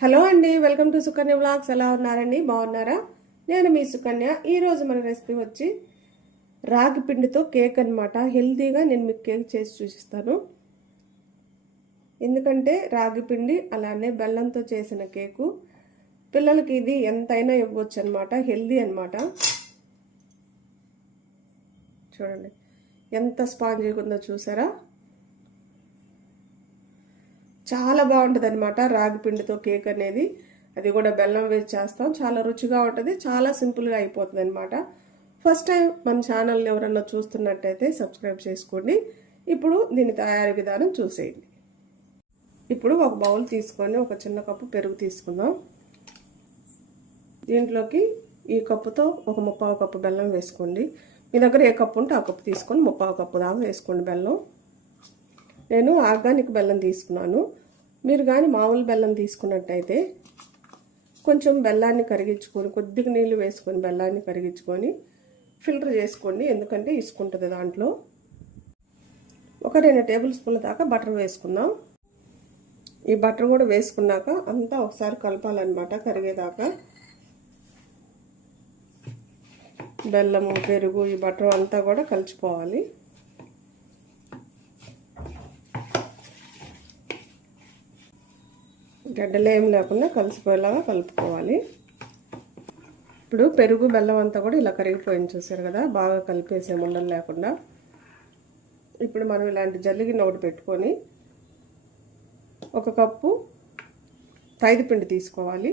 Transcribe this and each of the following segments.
Hello అండి, welcome to Sukanya vlogs. ఎలా ఉన్నారండి? బాగున్నారా? నేను మీ సుకన్య. ఈరోజు మన రెసిపీ వచ్చి రాగి పిండితో కేక్ అనమాట. హెల్తీగా నేను మీకు కేక్ చేసి చూపిస్తాను. ఎందుకంటే రాగి పిండి అలానే బెల్లంతో చేసిన కేకు పిల్లలకి ఇది ఎంతైనా ఇవ్వచ్చు అనమాట. హెల్తీ అనమాట. చూడండి ఎంత స్పాంజీగా ఉందో చూసారా? చాలా బాగుంటుంది అనమాట రాగి పిండితో కేక్ అనేది. అది కూడా బెల్లం వేసి చేస్తాం. చాలా రుచిగా ఉంటుంది, చాలా సింపుల్గా అయిపోతుంది అనమాట. ఫస్ట్ టైం మన ఛానల్ ఎవరన్నా చూస్తున్నట్టయితే సబ్స్క్రైబ్ చేసుకోండి. ఇప్పుడు దీని తయారీ విధానం చూసేయండి. ఇప్పుడు ఒక బౌల్ తీసుకొని ఒక చిన్న కప్పు పెరుగు తీసుకుందాం. దీంట్లోకి ఈ కప్పుతో ఒక 3/4 కప్పు బెల్లం వేసుకోండి. మీ దగ్గర ఏ కప్పు ఉంటే ఆ కప్పు తీసుకొని 3/4 కప్పు దాకా వేసుకోండి బెల్లం. నేను ఆర్గానిక్ బెల్లం తీసుకున్నాను. మీరు కానీ మామూలు బెల్లం తీసుకున్నట్టయితే కొంచెం బెల్లాన్ని కరిగించుకొని కొద్దిగా నీళ్ళు వేసుకొని బెల్లాన్ని కరిగించుకొని ఫిల్టర్ చేసుకోండి. ఎందుకంటే ఇసుకుంటుంది దాంట్లో. ఒక 2 టేబుల్ స్పూన్ల దాకా బటర్ వేసుకుందాం. ఈ బటర్ కూడా వేసుకున్నాక అంతా ఒకసారి కలపాలన్నమాట కరిగేదాకా. బెల్లము, పెరుగు, ఈ బటర్ అంతా కూడా కలిసిపోవాలి. గడ్డలు ఏం లేకుండా కలిసిపోయేలాగా కలుపుకోవాలి. ఇప్పుడు పెరుగు బెల్లం అంతా కూడా ఇలా కరిగిపోయింది చూసారు కదా. బాగా కలిపేసే ఉండలు లేకుండా. ఇప్పుడు మనం ఇలాంటి జల్లిగిన్నె ఒకటి పెట్టుకొని 1 కప్పు పిండి తీసుకోవాలి.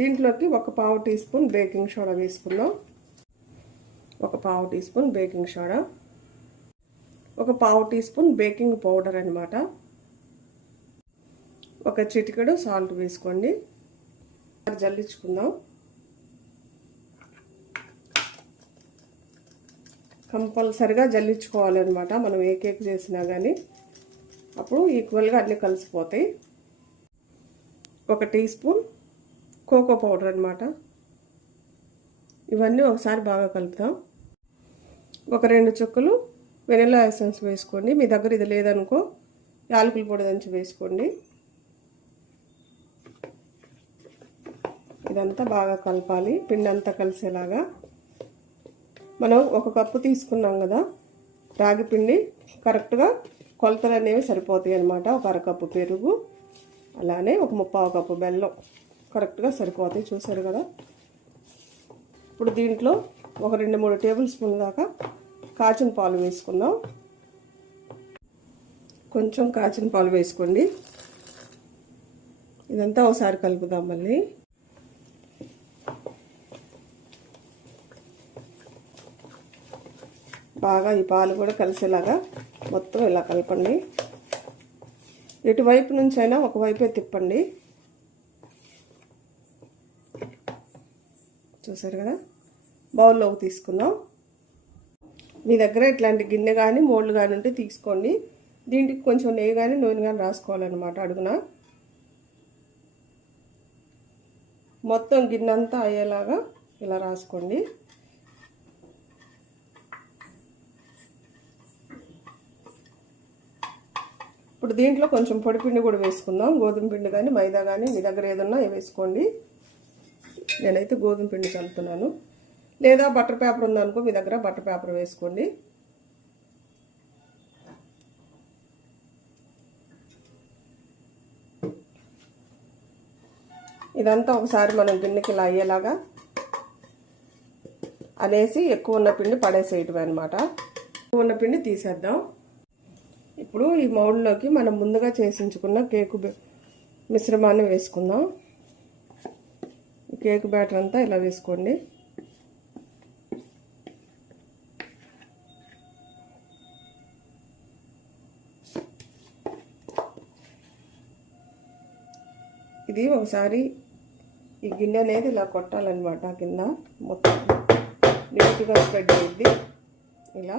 దీంట్లోకి 1/4 టీ స్పూన్ బేకింగ్ సోడా వేసుకుందాం. 1/4 teaspoon baking soda, 1/4 teaspoon baking powder అనమాట. 1 చిటికెడు సాల్ట్ వేసుకోండి. జల్లించుకుందాం. కంపల్సరిగా జల్లించుకోవాలన్నమాట మనం ఏ కేక్ చేసినా కానీ. అప్పుడు ఈక్వల్గా అన్నీ కలిసిపోతాయి. 1 టీ స్పూన్ కోకో పౌడర్ అనమాట. ఇవన్నీ ఒకసారి బాగా కలుపుతాం. 2 చుక్కలు వెనిలా ఎసెన్స్ వేసుకోండి. మీ దగ్గర ఇది లేదనుకో యాలకుల పొడి దంచి వేసుకోండి. ఇదంతా బాగా కలపాలి, పిండి అంతా కలిసేలాగా. మనం 1 కప్పు తీసుకున్నాం కదా రాగి పిండి, కరెక్ట్గా కొలతలు అనేవి సరిపోతాయి అన్నమాట. 1/2 కప్పు పెరుగు, అలానే 1/3 కప్పు బెల్లం కరెక్ట్గా సరిపోతాయి. చూసారు కదా. ఇప్పుడు దీంట్లో 2-3 టేబుల్ స్పూన్ల దాకా కాచిన పాలు వేసుకుందాం. కొంచెం కాచిన పాలు వేసుకోండి. ఇదంతా ఒకసారి కలుపుదాం. మళ్ళీ బాగా ఈ పాలు కూడా కలిసేలాగా మొత్తం ఇలా కలపండి. ఎటువైపు నుంచి అయినా ఒకవైపే తిప్పండి. చూసారు కదా. బౌల్లోకి తీసుకుందాం. మీ దగ్గర ఇట్లాంటి గిన్నె కానీ మోల్డ్ కానీ ఉంటే తీసుకోండి. దీంట్కి కొంచెం నెయ్యి కానీ నూనె కానీ రాసుకోవాలన్నమాట అడుగున. మొత్తం గిన్నె అంతా అయ్యేలాగా ఇలా రాసుకోండి. ఇప్పుడు దీంట్లో కొంచెం పొడిపిండి కూడా వేసుకుందాం. గోధుమ పిండి కానీ మైదా కానీ మీ దగ్గర ఏదన్నా వేసుకోండి. నేనైతే గోధుమ పిండి చల్లుతున్నాను. లేదా బటర్ పేపర్ ఉందనుకో మీ దగ్గర బటర్ పేపర్ వేసుకోండి. ఇదంతా ఒకసారి మనం గిన్నెకి ఇలా అయ్యేలాగా అనేసి ఎక్కువ ఉన్న పిండి పడేసేయటం అనమాట. ఎక్కువ ఉన్న పిండి తీసేద్దాం. ఇప్పుడు ఈ మౌల్డ్లోకి మనం ముందుగా చేసించుకున్న కేకు మిశ్రమాన్ని వేసుకుందాం. కేక్ బ్యాటర్ అంతా ఇలా వేసుకోండి. ఇది ఒకసారి ఈ గిన్నె అనేది ఇలా కొట్టాలన్నమాట. కింద మొత్తం నీట్గా స్ప్రెడ్ అయ్యింది ఇలా.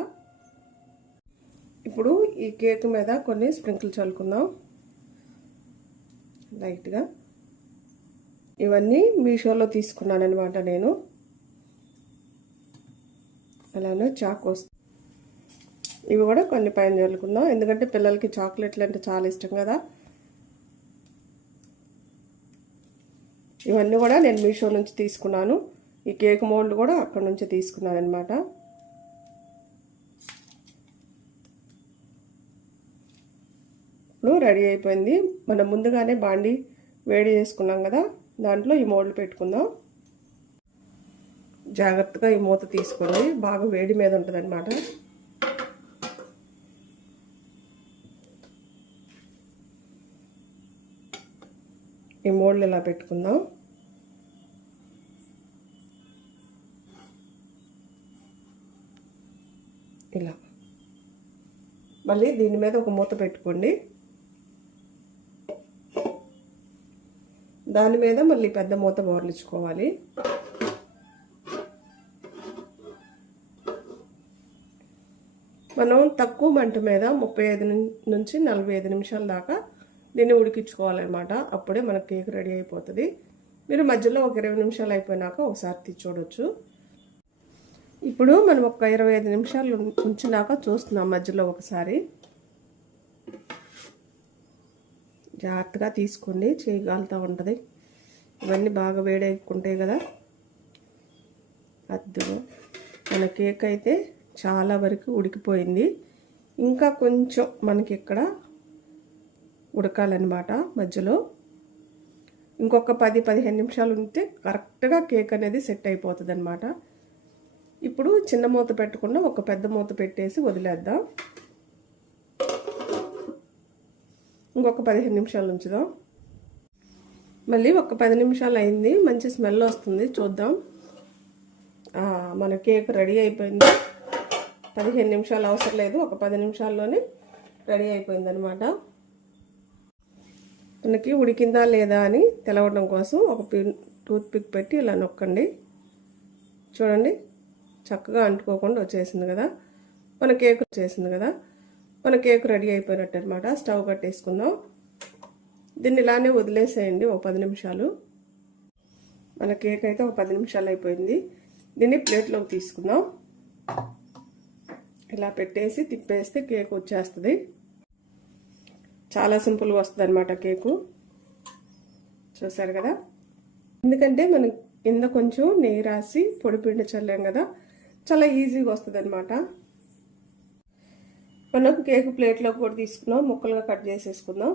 ఇప్పుడు ఈ కేక్ మీద కొన్ని స్ప్రింకిల్ చల్లుకుందాం లైట్గా. ఇవన్నీ మీషోలో తీసుకున్నాను అనమాట నేను. అలానే చాకు ఇవి కూడా కొన్ని పైన చల్లుకుందాం, ఎందుకంటే పిల్లలకి చాక్లెట్లు అంటే చాలా ఇష్టం కదా. ఇవన్నీ కూడా నేను మీషో నుంచి తీసుకున్నాను. ఈ కేక్ మోల్డ్ కూడా అక్కడ నుంచి తీసుకున్నాను అనమాట. ఇప్పుడు రెడీ అయిపోయింది. మనం ముందుగానే బాండి వేడి చేసుకున్నాం కదా, దాంట్లో ఈ మోల్డ్ పెట్టుకుందాం. జాగ్రత్తగా ఈ మూత తీసుకోండి, బాగా వేడి మీద ఉంటుంది అనమాట. ఈ మోల్డ్ ఇలా పెట్టుకుందాం. ఇలా మళ్ళీ దీని మీద ఒక మూత పెట్టుకోండి. దాని మీద మళ్ళీ పెద్ద మూత బోర్లించుకోవాలి. మనం తక్కువ మంట మీద 35 నుంచి 45 నిమిషాల దాకా దీన్ని ఉడికించుకోవాలన్నమాట. అప్పుడే మన కేక్ రెడీ అయిపోతుంది. మీరు మధ్యలో ఒక 20 నిమిషాలు అయిపోయినాక ఒకసారి తీసి చూడవచ్చు. ఇప్పుడు మనం ఒక 25 నిమిషాలు ఉంచినాక చూస్తున్నాం మధ్యలో ఒకసారి. జాగ్రత్తగా తీసుకోండి, చేయగలుగుతూ ఉంటుంది. ఇవన్నీ బాగా వేడెక్కుంటాయి కదా. అద్దులో మన కేక్ అయితే చాలా వరకు ఉడికిపోయింది. ఇంకా కొంచెం మనకి ఇక్కడ ఉడకాలన్నమాట. మధ్యలో ఇంకొక 10-15 నిమిషాలు ఉంటే కరెక్ట్గా కేక్ అనేది సెట్ అయిపోతుంది అనమాట. ఇప్పుడు చిన్న మూత పెట్టకుండా ఒక పెద్ద మూత పెట్టేసి వదిలేద్దాం. ఇంకొక 15 నిమిషాలు ఉంచుదాం. మళ్ళీ ఒక 10 నిమిషాలు అయింది, మంచి స్మెల్ వస్తుంది, చూద్దాం. మన కేక్ రెడీ అయిపోయింది. 15 నిమిషాలు అవసరం లేదు, ఒక 10 నిమిషాల్లోనే రెడీ అయిపోయింది అనమాట. మనకి ఉడికిందా లేదా అని తెలవడం కోసం ఒక టూత్ పిక్ పెట్టి ఇలా నొక్కండి. చూడండి, చక్కగా అంటుకోకుండా వచ్చేసింది కదా. మన కేక్ వచ్చేసింది కదా. మన కేక్ రెడీ అయిపోయినట్టు అనమాట. స్టవ్ కట్టేసుకుందాం. దీన్ని ఇలానే వదిలేసేయండి ఒక 10 నిమిషాలు. మన కేక్ అయితే ఒక 10 నిమిషాలు అయిపోయింది. దీన్ని ప్లేట్లోకి తీసుకుందాం. ఇలా పెట్టేసి తిప్పేస్తే కేక్ వచ్చేస్తుంది. చాలా సింపుల్గా వస్తుంది అనమాట కేకు. చూసారు కదా. ఎందుకంటే మనం కింద కొంచెం నెయ్యి రాసి పొడి పిండి చల్లాం కదా, చాలా ఈజీగా వస్తుంది అనమాట. మనం కేక్ ప్లేట్లోకి కూడా తీసుకున్నాం, ముక్కలుగా కట్ చేసేసుకుందాం.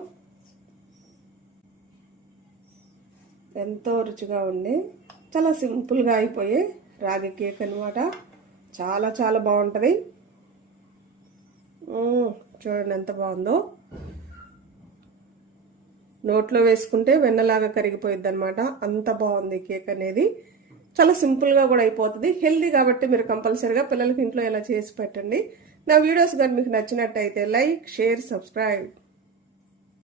ఎంతో రుచిగా ఉంది, చాలా సింపుల్గా అయిపోయే రాగి కేక్ అనమాట. చాలా చాలా బాగుంటుంది. చూడండి ఎంత బాగుందో. నోట్లో వేసుకుంటే వెన్నలాగా కరిగిపోయిద్ది అనమాట. అంత బాగుంది కేక్ అనేది. చాలా సింపుల్గా కూడా అయిపోతుంది. హెల్దీ కాబట్టి మీరు కంపల్సరీగా పిల్లలకి ఇంట్లో ఇలా చేసి పెట్టండి. నా వీడియోస్ కానీ మీకు నచ్చినట్టయితే లైక్, షేర్, సబ్స్క్రైబ్.